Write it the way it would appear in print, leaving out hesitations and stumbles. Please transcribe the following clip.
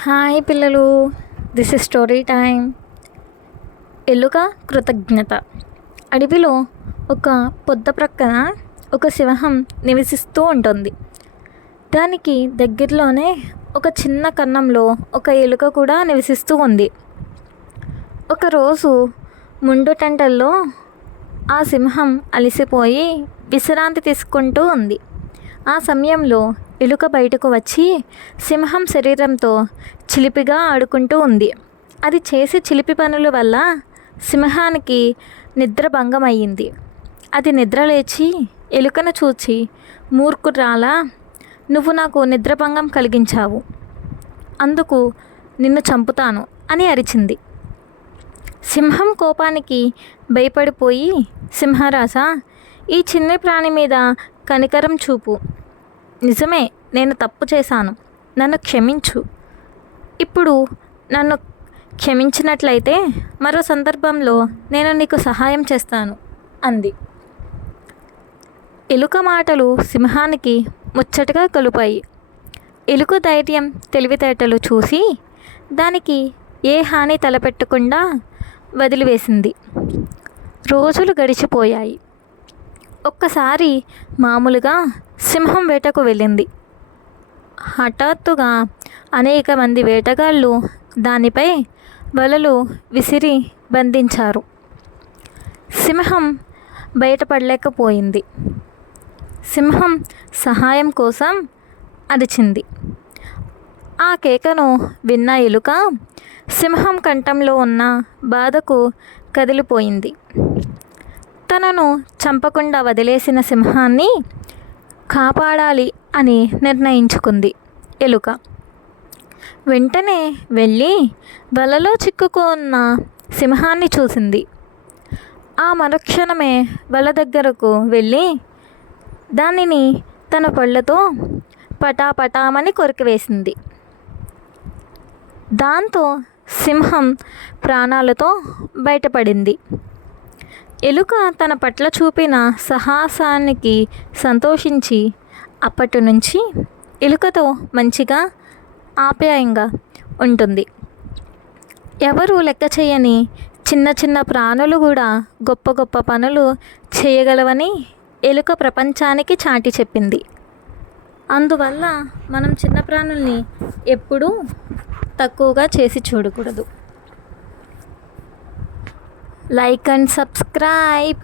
Hi పిల్లలు, this is story time. ఎలుక కృతజ్ఞత. అడవిలో ఒక పొద్ద ప్రక్కన ఒక సింహం నివసిస్తూ ఉంటుంది. దానికి దగ్గరలోనే ఒక చిన్న కన్నంలో ఒక ఎలుక కూడా నివసిస్తూ ఉంది. ఒకరోజు ముండు టెంటల్లో ఆ సింహం అలసిపోయి విశ్రాంతి తీసుకుంటూ ఉంది. ఆ సమయంలో ఎలుక బయటకు వచ్చి సింహం శరీరంతో చిలిపిగా ఆడుకుంటూ ఉంది. అది చేసే చిలిపి పనుల వల్ల సింహానికి నిద్రభంగం అయ్యింది. అది నిద్రలేచి ఎలుకను చూచి, మూర్ఖురాలా, నువ్వు నాకు నిద్రభంగం కలిగించావు, అందుకు నిన్ను చంపుతాను అని అరిచింది. సింహం కోపానికి భయపడిపోయి, సింహరాజా, ఈ చిన్న ప్రాణి మీద కనికరం చూపు. నిజమే, నేను తప్పు చేశాను, నన్ను క్షమించు. ఇప్పుడు నన్ను క్షమించినట్లయితే మరో సందర్భంలో నేను నీకు సహాయం చేస్తాను అంది. ఎలుక మాటలు సింహానికి ముచ్చటగా కలిపాయి. ఎలుక ధైర్యం, తెలివితేటలు చూసి దానికి ఏ హాని తలపెట్టకుండా వదిలివేసింది. రోజులు గడిచిపోయాయి. ఒక్కసారి మామూలుగా సింహం వేటకు వెళ్ళింది. హఠాత్తుగా అనేక మంది వేటగాళ్ళు దానిపై వలలు విసిరి బంధించారు. సింహం బయటపడలేకపోయింది. సింహం సహాయం కోసం అరిచింది. ఆ కేకను విన్న ఎలుక సింహం కంఠంలో ఉన్న బాధకు కదిలిపోయింది. తనను చంపకుండా వదిలేసిన సింహాన్ని కాపాడాలి అని నిర్ణయించుకుంది ఎలుక. వెంటనే వెళ్ళి వలలో చిక్కుకున్న సింహాన్ని చూసింది. ఆ మరుక్షణమే వల దగ్గరకు వెళ్ళి దానిని తన పళ్ళతో పటాపటామని కొరికివేసింది. దాంతో సింహం ప్రాణాలతో బయటపడింది. ఎలుక తన పట్ల చూపిన సాహసానికి సంతోషించి అప్పటి నుంచి ఎలుకతో మంచిగా ఆప్యాయంగా ఉంటుంది. ఎవరు లెక్క చేయని చిన్న చిన్న ప్రాణులు కూడా గొప్ప గొప్ప పనులు చేయగలవని ఎలుక ప్రపంచానికి చాటి చెప్పింది. అందువల్ల మనం చిన్న ప్రాణుల్ని ఎప్పుడూ తక్కువగా చేసి చూడకూడదు. Like and subscribe.